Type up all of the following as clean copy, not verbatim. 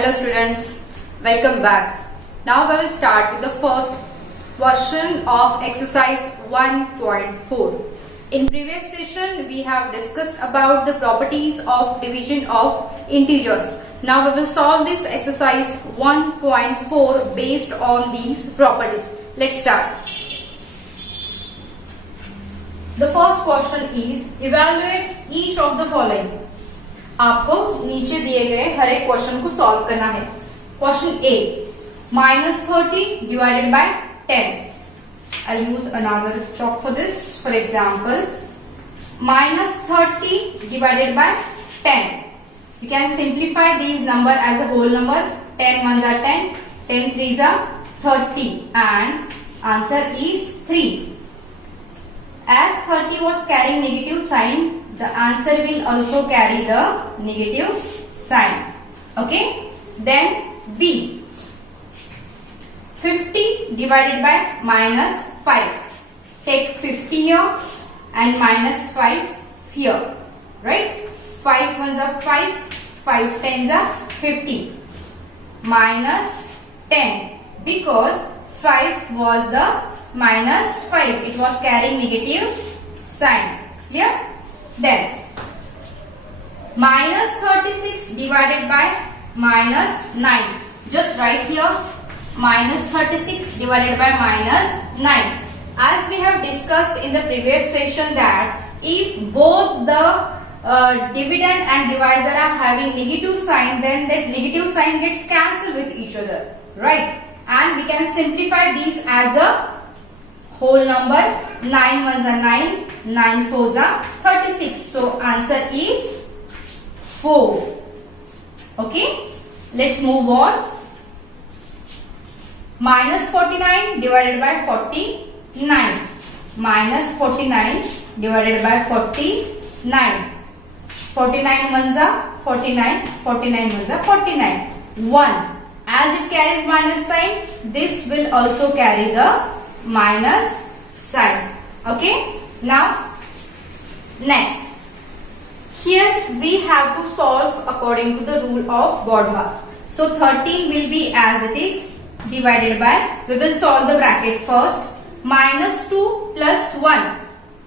Hello students, welcome back. Now we will start with the first question of exercise 1.4. In previous session we have discussed about the properties of division of integers. Now we will solve this exercise 1.4 based on these properties. Let's start. The first question is evaluate each of the following. आपको नीचे दिए गए हर एक question को solve करना है. Question A, -30 divided by 10. I'll use another chalk for this. For example, -30 divided by 10. You can simplify these number as a whole number. 10 ones are 10, 10 threes are 30, and answer is 3. As 30 was carrying negative sign, the answer will also carry the negative sign. Okay. Then B, 50 divided by -5. Take 50 here and -5 here. Right? 5 ones are 5, 5 tens are 50. -10 because 5 was the -5. It was carrying negative sign. Clear? Then -36 divided by -9. Just write here -36 divided by -9. As we have discussed in the previous session that if both the dividend and divisor are having negative sign, then that negative sign gets cancelled with each other, right? And we can simplify these as a whole number. 9 ones are 9, 9 fours are 36. So answer is 4. Okay, let's move on. -49 divided by 49. -49 divided by 49. 49 ones are 49, 49 ones are 49. 1. As it carries minus sign, this will also carry the minus sign. Okay. Now next, here we have to solve according to the rule of BODMAS. So 13 will be as it is divided by, we will solve the bracket first. -2 plus 1.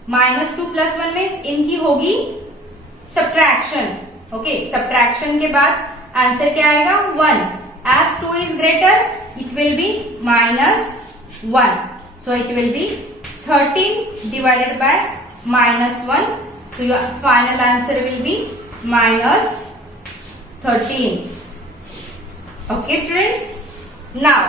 -2 plus 1 means इनकी होगी subtraction. Okay, subtraction के बाद answer क्या आएगा? 1. As 2 is greater, it will be -1. So it will be 13 divided by -1. So your final answer will be -13. Okay students. Now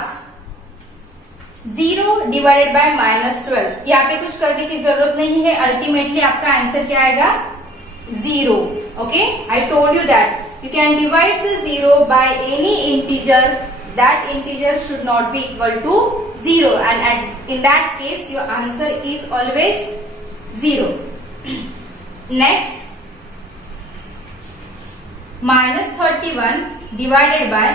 0 divided by -12. यहाँ पे कुछ करने की जरूरत नहीं है. अल्टीमेटली आपका आंसर क्या आएगा? 0. Okay. I told you that you can divide the 0 by any integer. That integer should not be equal to 0, and in that case your answer is always 0. Next, -31 divided by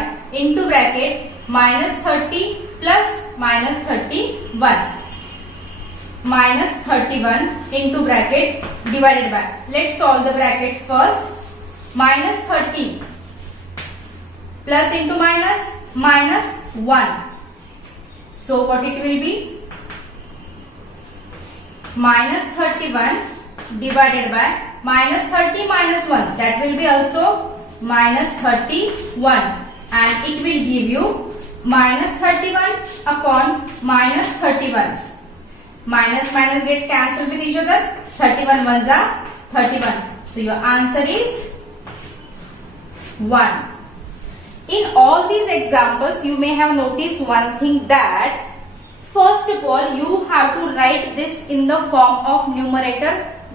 into bracket -30 plus -31. -31 into bracket divided by. Let's solve the bracket first. -30 plus into -1. So what it will be? -31 divided by -30 -1. That will be also -31, and it will give you -31 upon -31. Minus gets cancelled with each other. 31 ones are 31. So your answer is 1. In all these examples, you may have noticed one thing, that first of all you have to write this in the form of numerator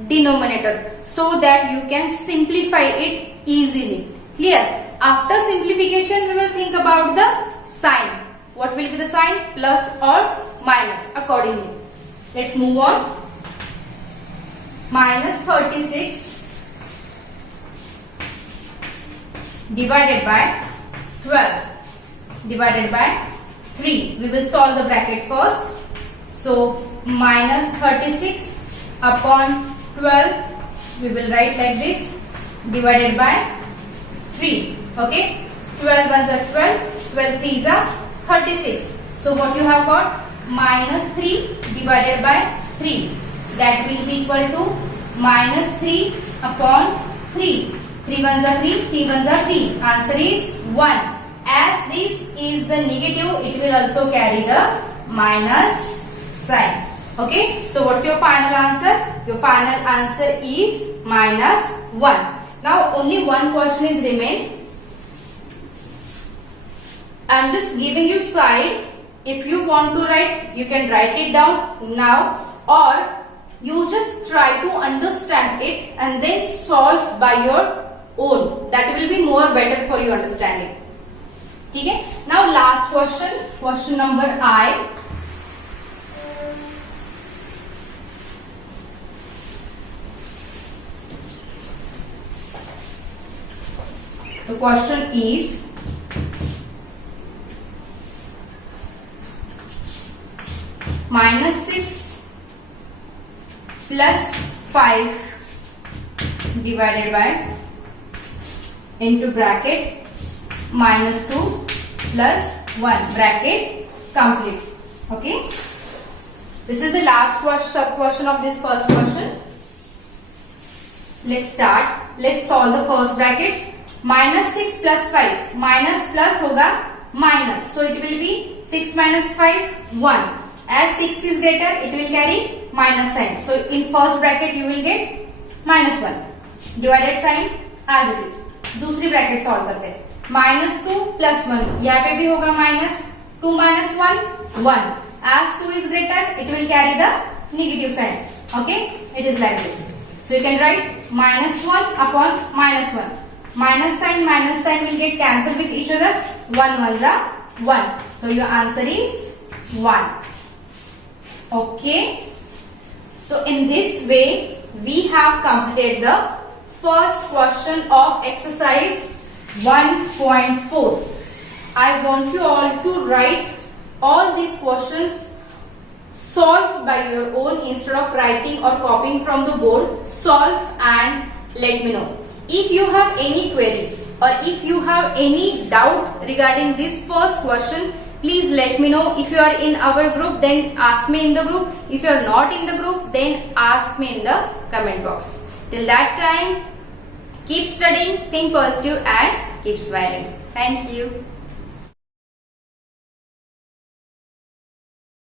denominator so that you can simplify it easily. Clear? After simplification, we will think about the sign. What will be the sign? Plus or minus accordingly. Let's move on. -36 divided by 12 divided by 3. We will solve the bracket first. So -36 upon 12, we will write like this, divided by 3. Okay. 12 ones are 12, 12 threes are 36. So what you have got? Minus 3 divided by 3. That will be equal to minus 3 upon 3. 3 ones are 3, 3 ones are 3. Answer is 1. As this is the negative, it will also carry the minus sign. Okay. So what's your final answer? Your final answer is minus 1. Now only one question is remain. I am just giving you side. If you want to write, you can write it down now, or you just try to understand it and then solve by your own. That will be more better for your understanding. Okay? Now last question, question number I. The question is minus 6 plus 5 divided by into bracket minus 2 plus 1 bracket complete. Okay. This is the last question of this first question. Let's start. Let's solve the first bracket. Minus 6 plus 5. Minus plus hoga minus. So it will be 6 minus 5, 1. As 6 is greater, it will carry minus sign. So in first bracket you will get minus 1. Divided sign as it is. दूसरी bracket solve करते हैं. Minus 2 plus 1. यहाँ पे भी होगा minus 2 minus 1, 1. As 2 is greater, it will carry the negative sign. Okay, it is like this. So you can write minus 1 upon minus 1. Minus sign will get cancelled with each other. 1 ones are 1. So your answer is 1. Okay. So in this way, we have completed the first question of exercise 1.4. I want you all to write all these questions solved by your own instead of writing or copying from the board. Solve and let me know. If you have any query or if you have any doubt regarding this first question, please let me know. If you are in our group, then ask me in the group. If you are not in the group, then ask me in the comment box. Till that time, keep studying, think positive and keep smiling. Thank you.